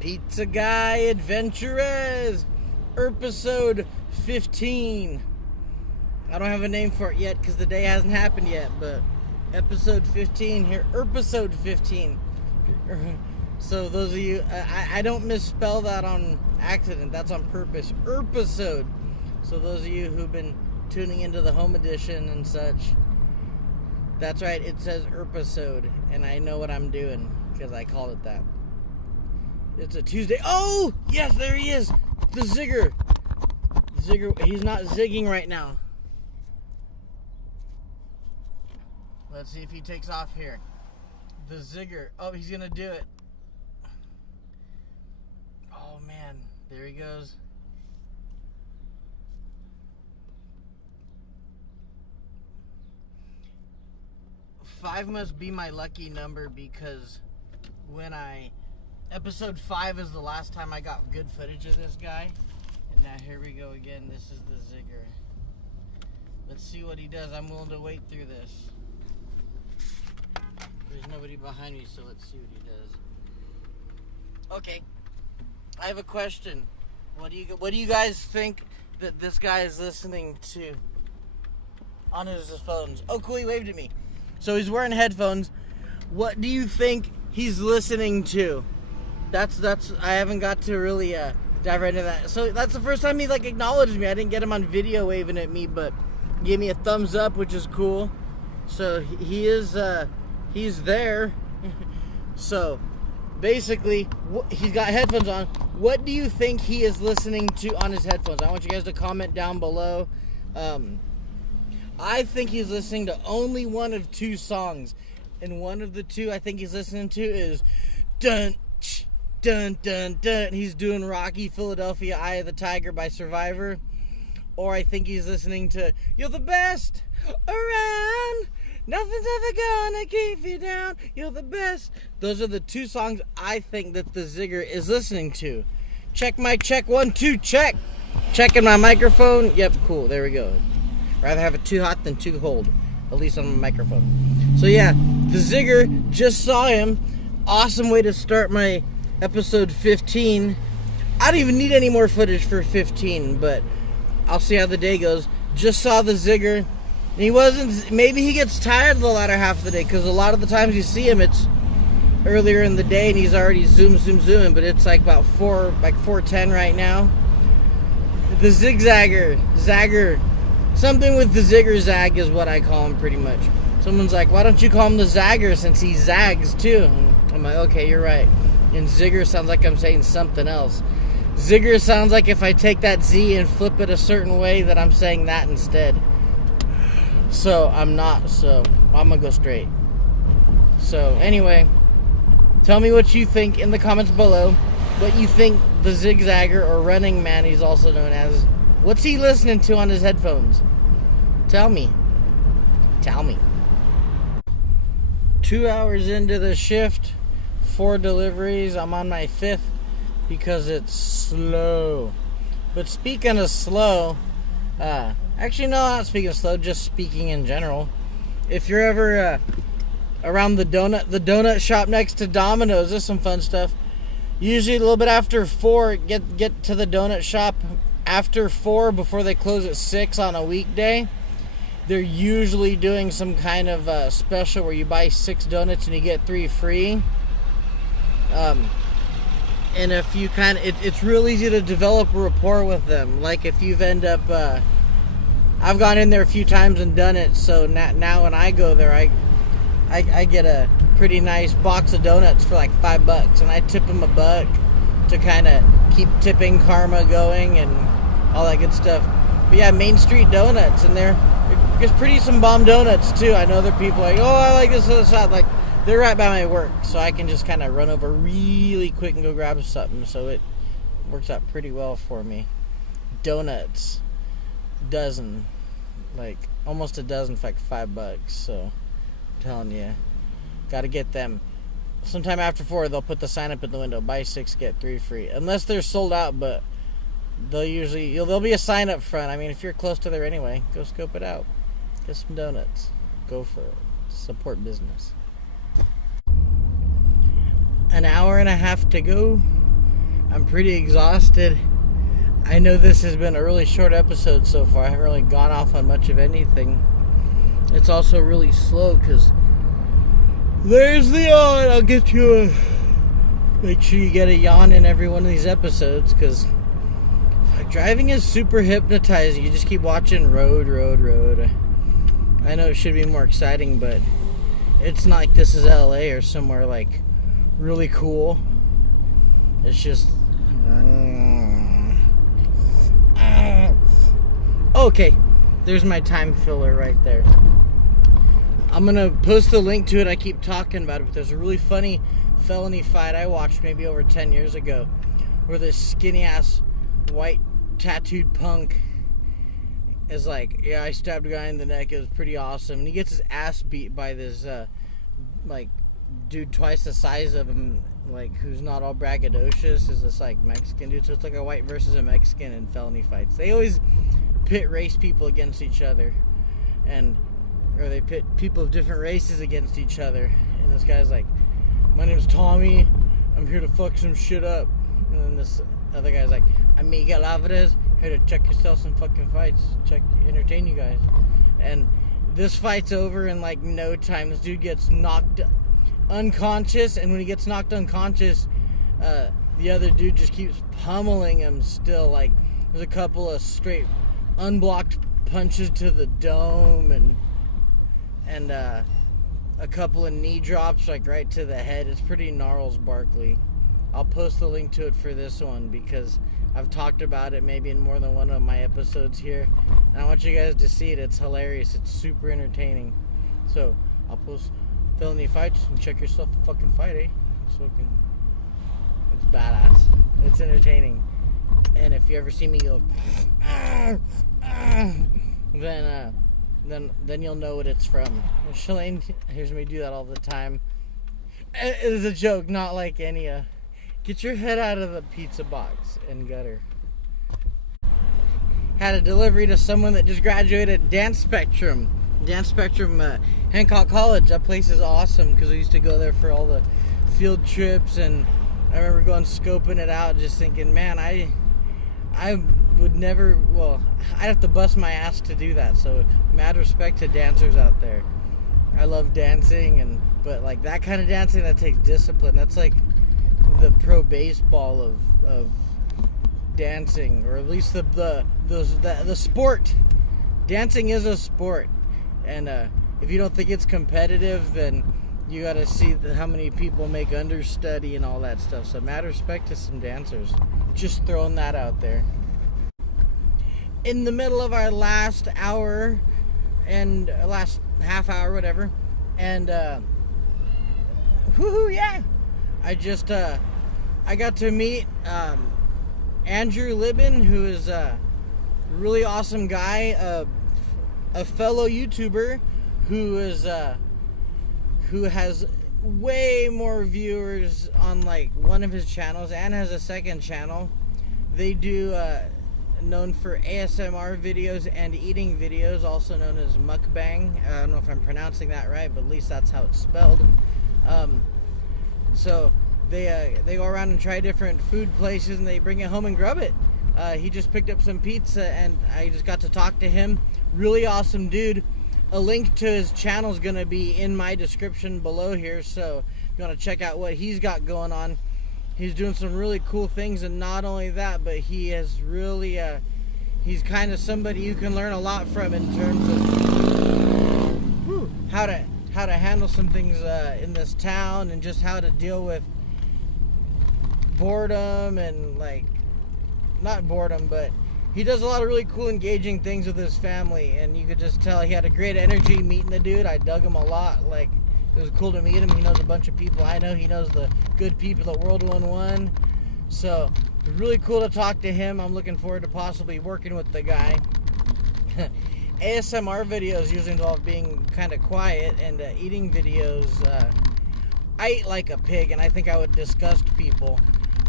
Pizza Guy AdventurEZ, Erpisode 15. I don't have a name for it yet because the day hasn't happened yet, but episode 15 here, Erpisode 15. So those of you, I don't misspell that on accident, that's on purpose, Erpisode. So those of you who've been tuning into the home edition and such, that's right, it says Erpisode, and I know what I'm doing because I called it that. It's a Tuesday. Oh, yes, there he is. The Zigger. Zigger, he's not zigging right now. Let's see if he takes off here. The Zigger. Oh, he's going to do it. Oh, man. There he goes. Five must be my lucky number because when episode 5 is the last time I got good footage of this guy. And now here we go again. This is the Zigger. Let's see what he does. I'm willing to wait through this. There's nobody behind me, so let's see what he does. Okay. I have a question. What do you guys think that this guy is listening to on his phones? Oh, cool, he waved at me. So he's wearing headphones. What do you think he's listening to? That's I haven't got to really dive right into that. So that's the first time he acknowledged me. I didn't get him on video waving at me, but he gave me a thumbs up, which is cool. So he's there. So basically, he's got headphones on. What do you think he is listening to on his headphones? I want you guys to comment down below. I think he's listening to only one of two songs, and one of the two I think he's listening to is Dun Dun Dun Dun. He's doing Rocky Philadelphia Eye of the Tiger by Survivor. Or I think he's listening to You're the Best Around, Nothing's Ever Gonna Keep You Down, You're the Best. Those are the two songs I think that the Zigger is listening to. Check my check, 1 2 check. Checking my microphone. Yep, cool, there we go. Rather have it too hot than too cold, at least on my microphone. So yeah, the Zigger, just saw him. Awesome way to start my episode 15. I don't even need any more footage for 15, but I'll see how the day goes. Just saw the Zigger. And maybe he gets tired the latter half of the day, because a lot of the times you see him, it's earlier in the day and he's already zooming, but it's about 4:10 right now. The Zagger. Something with the Zigger zag is what I call him pretty much. Someone's like, why don't you call him the Zagger since he zags too? And I'm like, okay, you're right. And Zigger sounds like I'm saying something else. Zigger sounds like if I take that Z and flip it a certain way that I'm saying that instead. So I'm not, so I'm gonna go straight. So anyway, tell me what you think in the comments below. What you think the Zigzagger, or Running Man he's also known as, what's he listening to on his headphones? Tell me. 2 hours into the shift, 4 deliveries. I'm on my 5th because it's slow. But speaking of slow, actually no, not speaking of slow, just speaking in general. If you're ever around the donut shop next to Domino's, there's some fun stuff. Usually a little bit after 4, get to the donut shop after 4 before they close at 6 on a weekday. They're usually doing some kind of special where you buy 6 donuts and you get 3 free. And if you it's real easy to develop a rapport with them. Like if you've I've gone in there a few times and done it, so now when I go there, I get a pretty nice box of donuts for $5, and I tip them $1 to kind of keep tipping karma going and all that good stuff. But yeah, Main Street Donuts, and there's some bomb donuts too. I know other people oh, I like this other side. They're right by my work, so I can just kind of run over really quick and go grab something. So it works out pretty well for me. Donuts, dozen, almost a dozen for $5. So I'm telling you, got to get them. Sometime after 4, they'll put the sign up in the window: buy 6 get 3 free. Unless they're sold out, but there'll be a sign up front. I mean, if you're close to there anyway, go scope it out. Get some donuts. Go for it. Support business. An hour and a half to go. I'm pretty exhausted. I know this has been a really short episode so far. I haven't really gone off on much of anything. It's also really slow because there's the yawn. I'll get you make sure you get a yawn in every one of these episodes, because driving is super hypnotizing. You just keep watching road. I know it should be more exciting, but it's not like this is LA or somewhere like really cool. It's just okay. There's my time filler right there. I'm gonna post the link to it. I keep talking about it, but there's a really funny Felony Fight I watched maybe over 10 years ago, where this skinny ass white tattooed punk is like, yeah, I stabbed a guy in the neck, it was pretty awesome, and he gets his ass beat by this like dude twice the size of him, like, who's not all braggadocious, is this like Mexican dude. So it's like a white versus a Mexican in Felony Fights. They always pit race people against each other, or they pit people of different races against each other. And this guy's like, my name's Tommy, I'm here to fuck some shit up. And then this other guy's like, I'm Miguel Alvarez, here to check yourself some fucking fights, entertain you guys. And this fight's over in like no time. This dude gets knocked unconscious, and when he gets knocked unconscious, the other dude just keeps pummeling him still. Like, there's a couple of straight unblocked punches to the dome, and a couple of knee drops like right to the head. It's pretty gnarls Barkley. I'll post the link to it for this one because I've talked about it maybe in more than one of my episodes here, and I want you guys to see it. It's hilarious. It's super entertaining. So I'll post Felony Fights and check yourself a fucking fight, eh? It's badass. It's entertaining. And if you ever see me go then you'll know what it's from. Shalane hears me do that all the time. It is a joke, not like any get your head out of the pizza box and gutter. Had a delivery to someone that just graduated Dance Spectrum, Hancock College. That place is awesome because we used to go there for all the field trips, and I remember going scoping it out, just thinking, man, I would never, I'd have to bust my ass to do that. So mad respect to dancers out there. I love dancing, but like that kind of dancing, that takes discipline. That's like the pro baseball of dancing, or at least the sport. Dancing is a sport, and if you don't think it's competitive, then you got to see how many people make understudy and all that stuff. So mad respect to some dancers. Just throwing that out there. In the middle of our last hour and last half hour, whatever, and woohoo, yeah! I got to meet Andrew Libin, who is a really awesome guy, a fellow YouTuber who has way more viewers on like one of his channels and has a second channel. They do known for ASMR videos and eating videos, also known as mukbang. I don't know if I'm pronouncing that right, but at least that's how it's spelled. So they go around and try different food places, and they bring it home and grub it. He just picked up some pizza, and I just got to talk to him. Really awesome dude. A link to his channel is going to be in my description below here, so if you want to check out what he's got going on. He's doing some really cool things, and not only that, but he has really, he's kind of somebody you can learn a lot from in terms of how to handle some things in this town, and just how to deal with boredom, and like, not boredom, but he does a lot of really cool, engaging things with his family, and you could just tell he had a great energy meeting the dude. I dug him a lot. Like, it was cool to meet him. He knows a bunch of people I know. He knows the good people at World 1-1. So, it was really cool to talk to him. I'm looking forward to possibly working with the guy. ASMR videos usually involve being kind of quiet, and eating videos, I eat like a pig, and I think I would disgust people.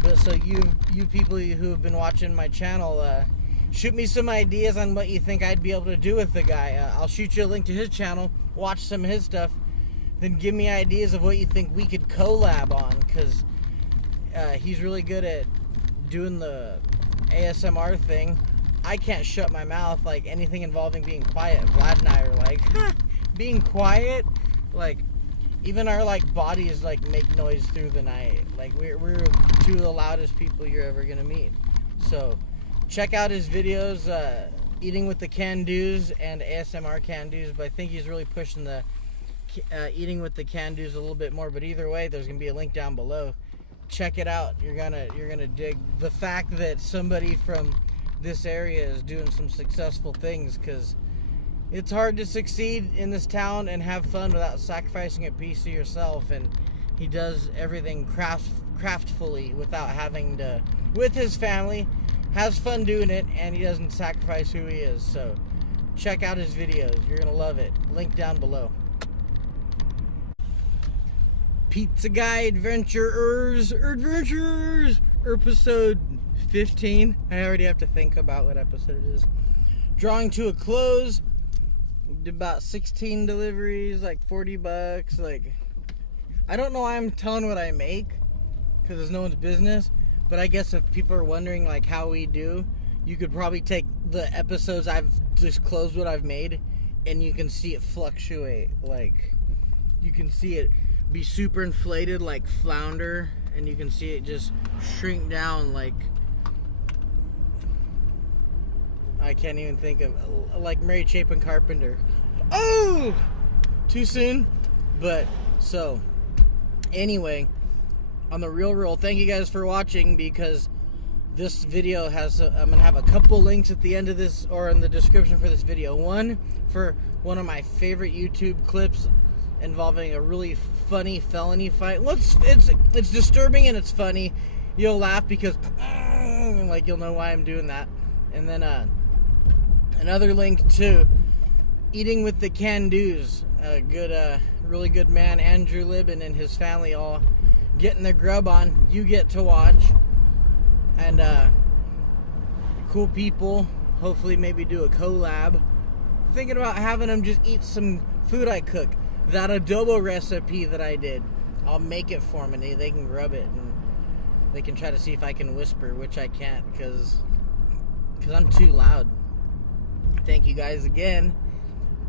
But so you people who have been watching my channel, shoot me some ideas on what you think I'd be able to do with the guy. I'll shoot you a link to his channel, watch some of his stuff, then give me ideas of what you think we could collab on, because he's really good at doing the ASMR thing, I can't shut my mouth. Like, anything involving being quiet. Vlad and I are like, being quiet? Like, even our, like, bodies, like, make noise through the night. Like, we're two of the loudest people you're ever gonna meet. So, check out his videos, Eating With the Candoos and ASMR Candoos. But I think he's really pushing the Eating With the Candoos a little bit more. But either way, there's gonna be a link down below. Check it out. You're gonna dig the fact that somebody from this area is doing some successful things, because it's hard to succeed in this town and have fun without sacrificing a piece of yourself. And he does everything craftfully without having to, with his family, has fun doing it, and he doesn't sacrifice who he is. So check out his videos. You're gonna love it. Link down below. Pizza Guy Adventurers, Erpisode 15. I already have to think about what episode it is. Drawing to a close. Did about 16 deliveries, like $40. Like, I don't know why I'm telling what I make, because it's no one's business. But I guess if people are wondering like how we do, you could probably take the episodes I've disclosed what I've made, and you can see it fluctuate. Like, you can see it be super inflated like flounder, and you can see it just shrink down like, I can't even think of, like Mary Chapin Carpenter. Oh, too soon. But so anyway, on the real roll, thank you guys for watching, because this video has I'm gonna have a couple links at the end of this, or in the description for this video. One for one of my favorite YouTube clips involving a really funny felony fight. It's disturbing and it's funny. You'll laugh because like you'll know why I'm doing that. And then another link to Eating With the Candoos. A good, really good man, Andrew Libben, and his family all getting their grub on. You get to watch. And cool people. Hopefully maybe do a collab. Thinking about having them just eat some food I cook. That adobo recipe that I did, I'll make it for them, and they can grub it, and they can try to see if I can whisper, which I can't, because I'm too loud. Thank you guys again.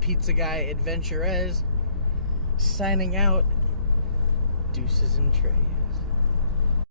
Pizza Guy AdventurEZ signing out. Deuces and trays.